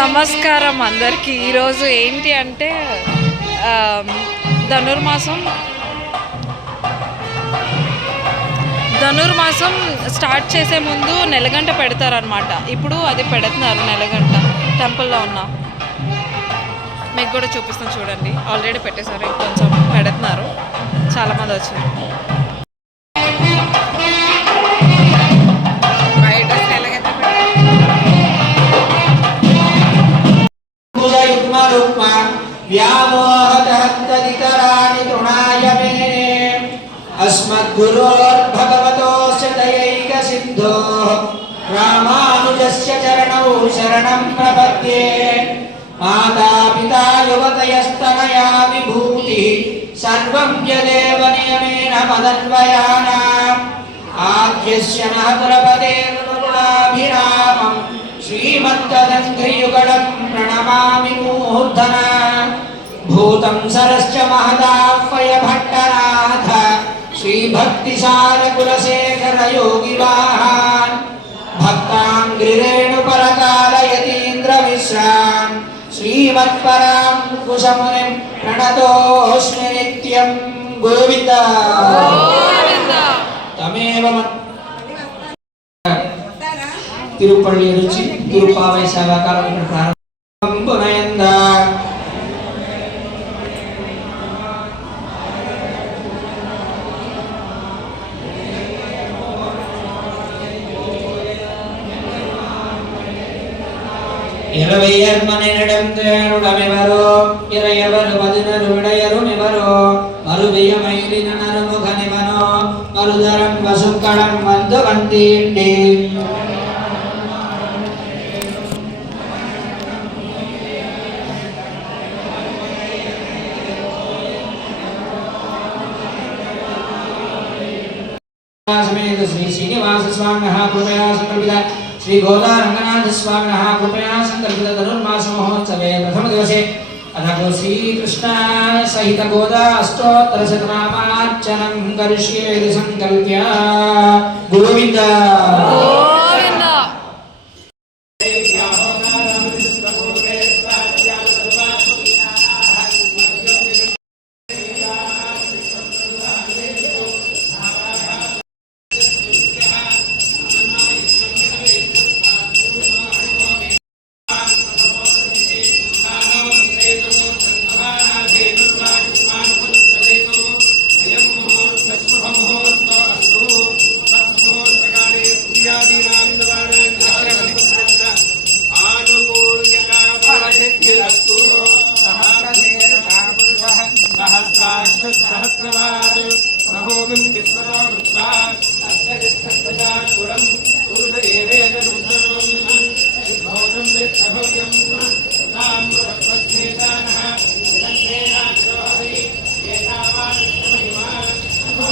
నమస్కారం అందరికీ. ఈరోజు ఏంటి అంటే ధనుర్మాసం స్టార్ట్ చేసే ముందు నెలగంట పెడతారనమాట. ఇప్పుడు అది పెడుతున్నారు నెలగంట టెంపుల్లో ఉన్న. మీకు కూడా చూపిస్తాను చూడండి. ఆల్రెడీ పెట్టేశారు, కొంచెం పెడుతున్నారు, చాలామంది వచ్చారు. व्यामोहतहन्तदितराणि तृणाय मेने अस्मद्गुरोर्भगवतोऽस्य दयैकसिन्धोः रामानुजस्य चरणौ शरणं प्रपद्ये। मातापिता युवतयस्तनया विभूतिः सर्वं यदेव नियमेन मदन्वयानाम् आद्यस्य नः प्रपदेर्मुकुलाभिरामम् श्रीमद्ददङ्घ्रियुगलं प्रणमामि मूर्धना। भूतं सरश्च महदाह्वय भट्टनाथ श्रीभक्तिसारकुलशेखर योगिवाहान् भक्ताङ्घ्रिरेणुपरकालयतीन्द्रमिश्रान् श्रीमत्परां कुशमुनिं प्रणतोऽस्मि नित्यं गोविन्द तमेव తిరుపల్లి రుచి తిరుపావై సేవాకాలం ఇక్కడ ప్రారంభమైంద. ఇరవైయర్మనిడెందేనుడమెవరో ఇరయవరు పదినరు విడయరుమెవరో మరువియమైలిన నరుముఖనివనో మరుదరం వసుక్కడం వందు వంతీండి. समेत श्री श्रीनिवास स्वामिनः कृपया संकल्पित श्री गोदा रंगनाथ स्वामिनः कृपया संकल्पित धनुर्मास महोत्सवे प्रथम दिवसे अथ श्री कृष्ण सहित गोदा अष्टोत्तर शतनामार्चनं करिष्ये संकल्प्य गोविंद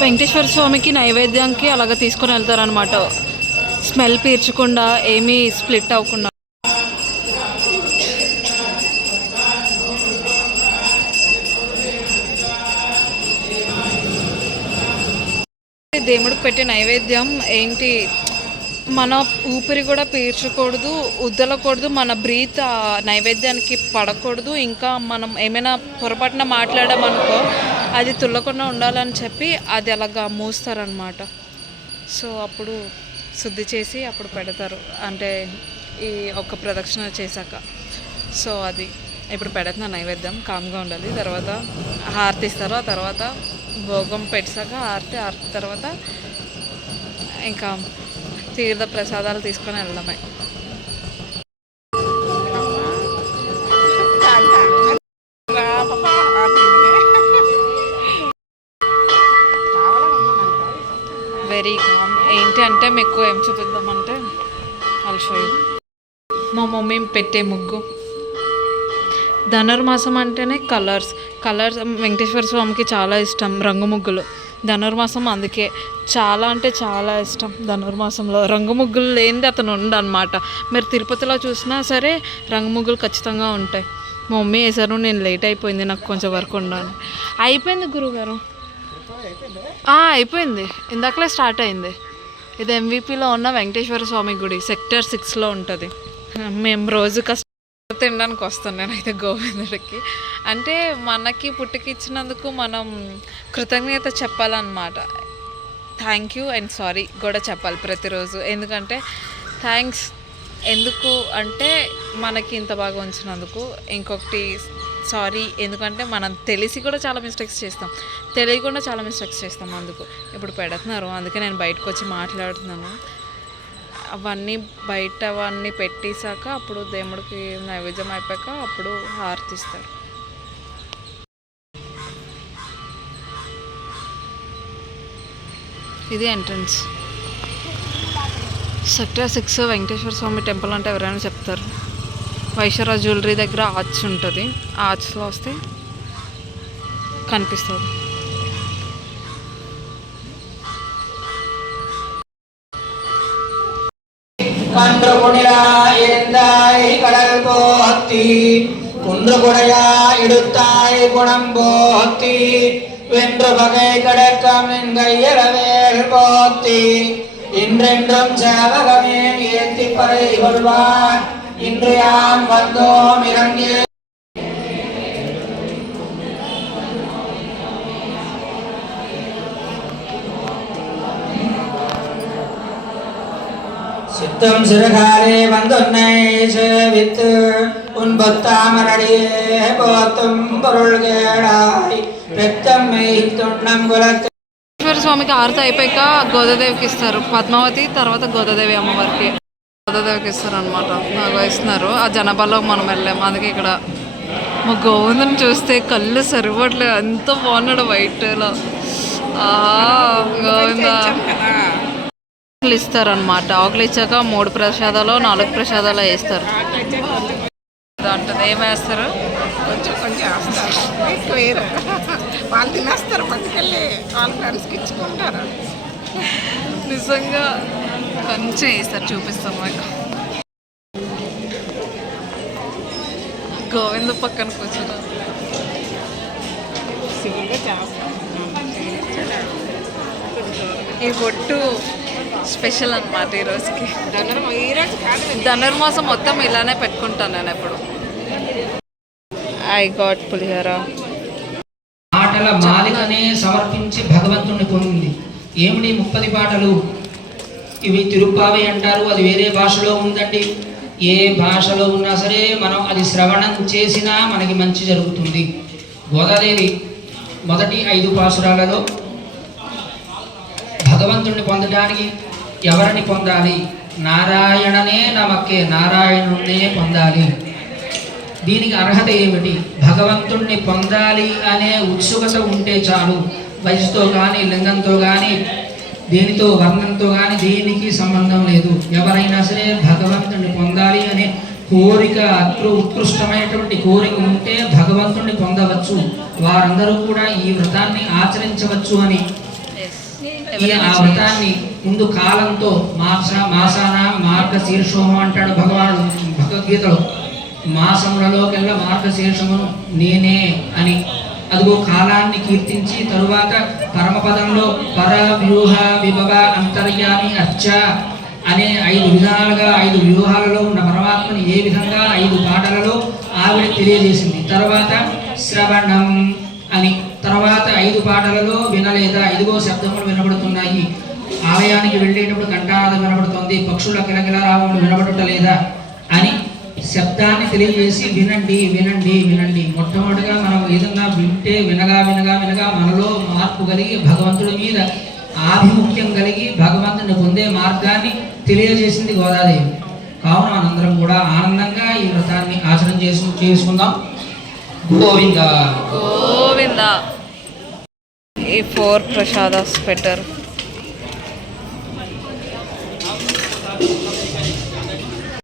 వెంకటేశ్వర స్వామికి నైవేద్యానికి అలాగ తీసుకొని వెళ్తారనమాట. స్మెల్ పీల్చకుండా, ఏమీ స్ప్లిట్ అవ్వకుండా. దేవుడికి పెట్టే నైవేద్యం ఏంటి, మన ఊపిరి కూడా పీల్చకూడదు, ఉద్దలకూడదు, మన బ్రీత్ నైవేద్యానికి పడకూడదు. ఇంకా మనం ఏమైనా పొరపాటున మాట్లాడామనుకో అది తుల్లకుండా ఉండాలని చెప్పి అది అలాగా మూస్తారనమాట. సో అప్పుడు శుద్ధి చేసి అప్పుడు పెడతారు, అంటే ఈ ఒక్క ప్రదక్షిణ చేశాక. సో అది ఇప్పుడు పెడుతున్న నైవేద్యం కామ్గా ఉండాలి. తర్వాత హారతి ఇస్తారు. ఆ తర్వాత భోగం పెట్టాక హారతి తర్వాత ఇంకా తీర్థ ప్రసాదాలు తీసుకొని వెళ్ళడమే. Very calm. ఏంటి అంటే మీకు ఏం చూపిద్దామంటే అల్షోయ్ మా మమ్మీ పెట్టే ముగ్గు. ధనుర్మాసం అంటేనే కలర్స్. వెంకటేశ్వర స్వామికి చాలా ఇష్టం రంగు ముగ్గులు. ధనుర్మాసం అందుకే చాలా అంటే చాలా ఇష్టం. ధనుర్మాసంలో రంగు ముగ్గులు లేనిది అతను ఉండనమాట. మీరు తిరుపతిలో చూసినా సరే రంగు ముగ్గులు ఖచ్చితంగా ఉంటాయి. మా మమ్మీ వేసారు, నేను లేట్ అయిపోయింది, నాకు కొంచెం వర్క్ ఉండాలి. అయిపోయింది గురుగారు, అయిపోయింది, ఇందాకలే స్టార్ట్ అయింది. ఇది ఎంవిపిలో ఉన్న వెంకటేశ్వర స్వామి గుడి, సెక్టర్ 6లో ఉంటుంది. మేము రోజు తినడానికి వస్తాను నేనైతే గోవిందుడికి. అంటే మనకి పుట్టుకిచ్చినందుకు మనం కృతజ్ఞత చెప్పాలన్నమాట. థ్యాంక్ యూ అండ్ సారీ కూడా చెప్పాలి ప్రతిరోజు. ఎందుకంటే థ్యాంక్స్ ఎందుకు అంటే మనకి ఇంత బాగా ఉంచినందుకు. ఇంకొకటి సారీ ఎందుకంటే మనం తెలిసి కూడా చాలా మిస్టేక్స్ చేస్తాం, తెలియకుండా చాలా మిస్టేక్స్ చేస్తాం. అందుకు ఇప్పుడు పెడుతున్నారు, అందుకే నేను బయటకు వచ్చి మాట్లాడుతున్నాను. అవన్నీ అవన్నీ పెట్టేశాక అప్పుడు దేవుడికి నైవేద్యం అయిపోయాక అప్పుడు హారతిస్తారు. ఇది ఎంట్రన్స్. సెక్టర్ 6 వెంకటేశ్వర స్వామి టెంపుల్ అంటే ఎవరైనా చెప్తారు. వైశ్వర జ్యువెలరీ దగ్గర ఆర్చ్ ఉంటుంది, ఆ ఆర్చ్లో వస్తే కనిపిస్తుంది. கன்றுகுணிலாய் எழுந்தாய் கடல் போத்தி குன்றுகுடையாய் எடுத்தாய் குணம் போத்தி வென்று பகை கடக்கம் கையளவேல் போத்தி இன்றென்றும் சேவகமே ஏத்தி பறை கொள்வான் இன்று யாம் வந்தோம் இறங்கி சித்தம் சிறுகாலே வந்துன்னை சேவித்து உன் பொத்தாமரடியே போத்தும் பொருள் கேடாய் பெத்தம்மை துண்ணம் குலத்து. స్వామికి ఆరతి అయిపోయాక గోదాదేవికి ఇస్తారు. పద్మావతి తర్వాత గోదాదేవి అమ్మవారికి గోదాదేవికి ఇస్తారు అనమాట. నాకు ఇస్తున్నారు. ఆ జనాభాలో మనం వెళ్ళాము, అందుకే ఇక్కడ మా గోవిందని చూస్తే కళ్ళు సరిపడలేదు, ఎంతో బాగున్నాడు వైట్లో. గోవింద ఇస్తారనమాట. ఆకులు ఇచ్చాక 3 ప్రసాదాలు 4 ప్రసాదాలు వేస్తారు. దాంట్లో ఏం వేస్తారు? కొంచెం వేస్తారు, ఎక్కువ వేరు. వాళ్ళు తినేస్తారు, పట్టుకెళ్ళి వాళ్ళ ఫ్రెండ్స్కి ఇచ్చుకుంటారు. నిజంగా కొంచెం వేస్తారు, చూపిస్తాం మీకు. గోవింద పక్కన కూర్చున్నా. సింగిల్గా చేస్తాం. ఈ బొట్టు స్పెషల్ అనమాట ఈరోజుకి. ఈరోజు కాదు, ధనుర్మాసం మొత్తం ఇలానే పెట్టుకుంటాను నేను ఎప్పుడు. ఐ గాట్ పులిహోర. పాటల మాలికనే సమర్పించి భగవంతుణ్ణి పొందింది. ఏమిటి 30 పాటలు? ఇవి తిరుప్పావి అంటారు, అది వేరే భాషలో ఉందండి. ఏ భాషలో ఉన్నా సరే మనం అది శ్రవణం చేసినా మనకి మంచి జరుగుతుంది. గోదాదేవి మొదటి 5 పాసురాలలో భగవంతుణ్ణి పొందడానికి ఎవరిని పొందాలి? నారాయణనే నమక్కే, నారాయణుణ్ణే పొందాలి. దీనికి అర్హత ఏమిటి? భగవంతుణ్ణి పొందాలి అనే ఉత్సుకత ఉంటే చాలు. వయసుతో కానీ, లింగంతో కానీ, దేనితో వర్ణంతో కానీ దేనికి సంబంధం లేదు. ఎవరైనా సరే భగవంతుణ్ణి పొందాలి అనే కోరిక, ఉత్కృష్టమైనటువంటి కోరిక ఉంటే భగవంతుణ్ణి పొందవచ్చు. వారందరూ కూడా ఈ వ్రతాన్ని ఆచరించవచ్చు అని. ఆ వ్రతాన్ని ముందు కాలంతో మాసాన మార్గశీర్షము అంటాడు భగవానుడు భగవద్గీతలో. మాసములలోకెల్లా మార్గశీర్షమును నేనే అని అదిగో కాలాన్ని కీర్తించి తరువాత పరమపదంలో పర వ్యూహ విభవ అంతర్యామి అర్చ అనే 5 విధాలుగా 5 వ్యూహాలలో ఉన్న పరమాత్మని ఏ విధంగా 5 పాటలలో ఆవిడ తెలియజేసింది. తర్వాత శ్రవణం అని, తర్వాత 5 పాటలలో వినలేదా? 5గో శబ్దములు వినబడుతున్నాయి. ఆలయానికి వెళ్ళేటప్పుడు కంఠానాదం వినబడుతుంది, పక్షుల కిలకిలరావములు వినబడటలేదా అని శబ్దాన్ని తెలియజేసి వినండి వినండి వినండి. మొట్టమొదటిగా మనం ఏదన్నా వింటే వినగా వినగా వినగా మనలో మార్పు కలిగి భగవంతుడి మీద ఆభిముఖ్యం కలిగి భగవంతుని పొందే మార్గాన్ని తెలియజేసింది గోదాదేవి. కావున మనందరం కూడా ఆనందంగా ఈ వ్రతాన్ని ఆచరణ చేసుకుందాం. గోవింద గోవింద. ఈ 4 ప్రసాదాస్ పెట్టారు.